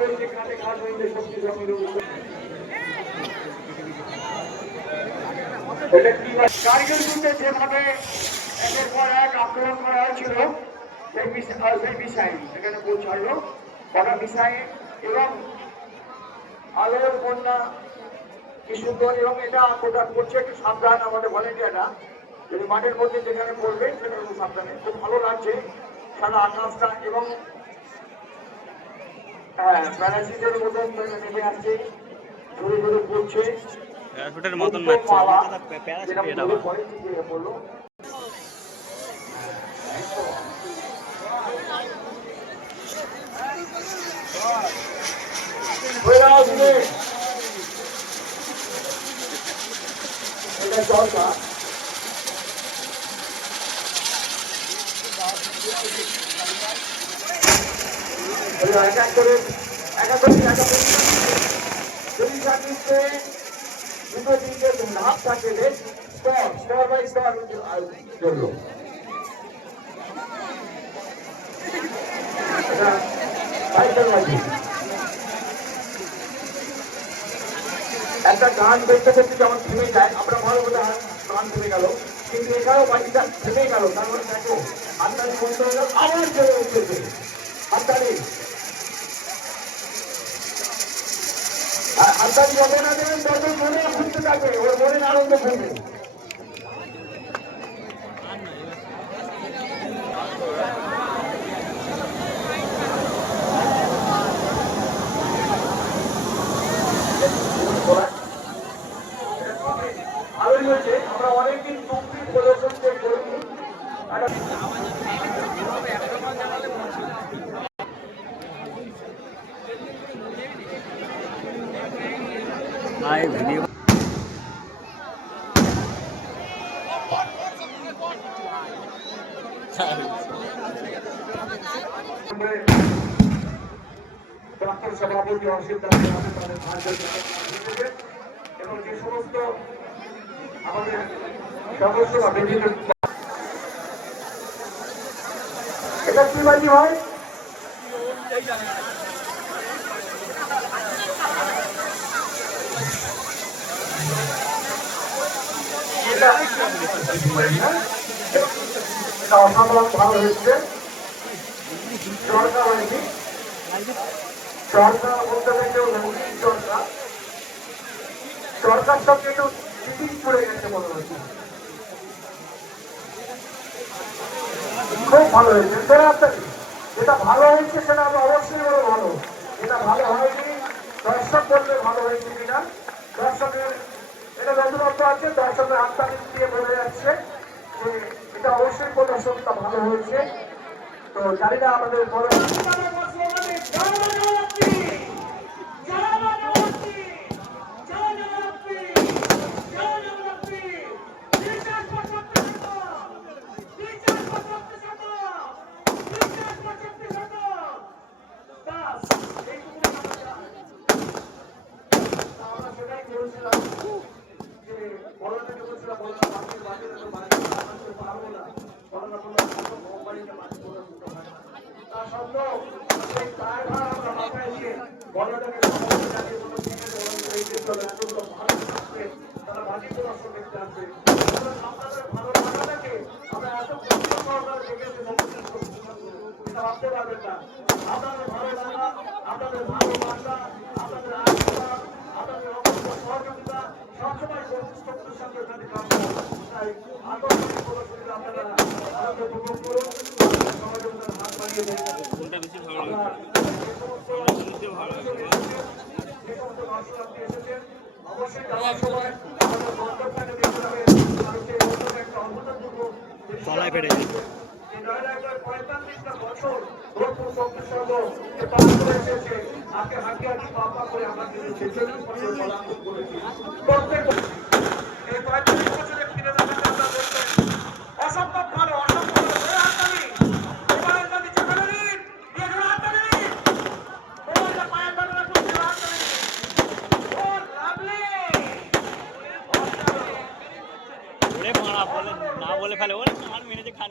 বলছে কাটে ঘাট হইলে শক্তি জমির কার্গিল যুদ্ধে যেভাবে একের পর এক আক্রমণ করা হয়েছিল সেই মিসাইল এখানে পৌঁছালো কটা মিসাইল এবং আলোর বন্যা কি সুন্দর এবং এটা কোটা করছে একটু সাবধান আমাদের ভলেন্টিয়াররা যদি মাঠের মধ্যে যেখানে পড়বে সেটা একটু সাবধানে খুব ভালো লাগছে সারা আকাশটা এবং হ্যাঁ প্যারাসিটের মতন নেমে আসছে ধরে ধরে পড়ছে প্যারাশুটের মতন লাগছে প্যারাশুট এটা বললো এটা দরকার দুটো তিনটে লাভ থাকে স্তর বাই স্তর চললো একটা গান দেখতে দেখতে যেমন থেমে যায় আমরা ভালো কথা গান থেমে গেল কিন্তু এখানেও বাড়িটা থেমে গেল তার মানে দেখো হাততালি বলতে হলো আবার জেগে উঠেছে হাততালি হাততালি যত না দেবেন তত মনে ঘুরতে থাকবে ওর মনে আনন্দ ঘুরবে আমরা অনেকদিন কমপ্লিট প্রদর্শন করিনি ভিডিও প্রাক্তন সভাপতি অসিত এবং যে সমস্ত আমাদের সদস্য বা বিভিন্ন এটা কি বাজি হয় অসাধারণ ভালো হয়েছে চরকা হয়নি চরকা বলতে গেলেও চরকা চরকার সঙ্গে একটু চিটিং পড়ে গেছে মনে হচ্ছে খুব ভালো হয়েছে যেটা ভালো হয়েছে সেটা আমরা অবশ্যই বড় ভালো যেটা ভালো হয়নি দর্শক বললে ভালো হয়েছে কিনা দর্শকের এটা নতুনত্ব আছে দর্শকের হাততালি দিয়ে বলে যাচ্ছে যে এটা অবশ্যই প্রদর্শনটা ভালো হয়েছে তো জানি না আমাদের বড় আপনাদের ভালো লাগা আপনাদের ভালোবাসা আপনাদের আশীর্বাদ আপনাদের সহযোগিতা সবসময় শক্তির সঙ্গে তাই আকর্ষণীয় প্রদর্শনী আপনারা আনন্দ উপভোগ করুন সহযোগিতার হাত বাড়িয়ে দেন যে সমস্ত দর্শনার্থী এসেছেন অবশ্যই যাওয়ার সময় আমাদের বন্ধনটাকে দেখতে হবে একটা অভূতপূর্ব তলায় বেড়ে যায় 45টা বছর ভরপুর শক্তির সঙ্গে পার করে এসেছে আজকে হাঁটি হাঁটি পাপা করে আমরা কিন্তু 46 বছর পদার্পণ করেছি প্রত্যেক এই 45 বছরে ফিরে দেখাতে আমরা দেখবেন অসম্ভব ভালো অসম্ভব হাততালি মোবাইলটা নিচে ফেলে দিন দিয়ে ধরে হাততালি মোবাইলটা পায়ে ফেলে রাখুন দিয়ে হাততালি ও লাভলি ওরে মারা বলে না বলে ফেলে ওরে কান মেরে যে খান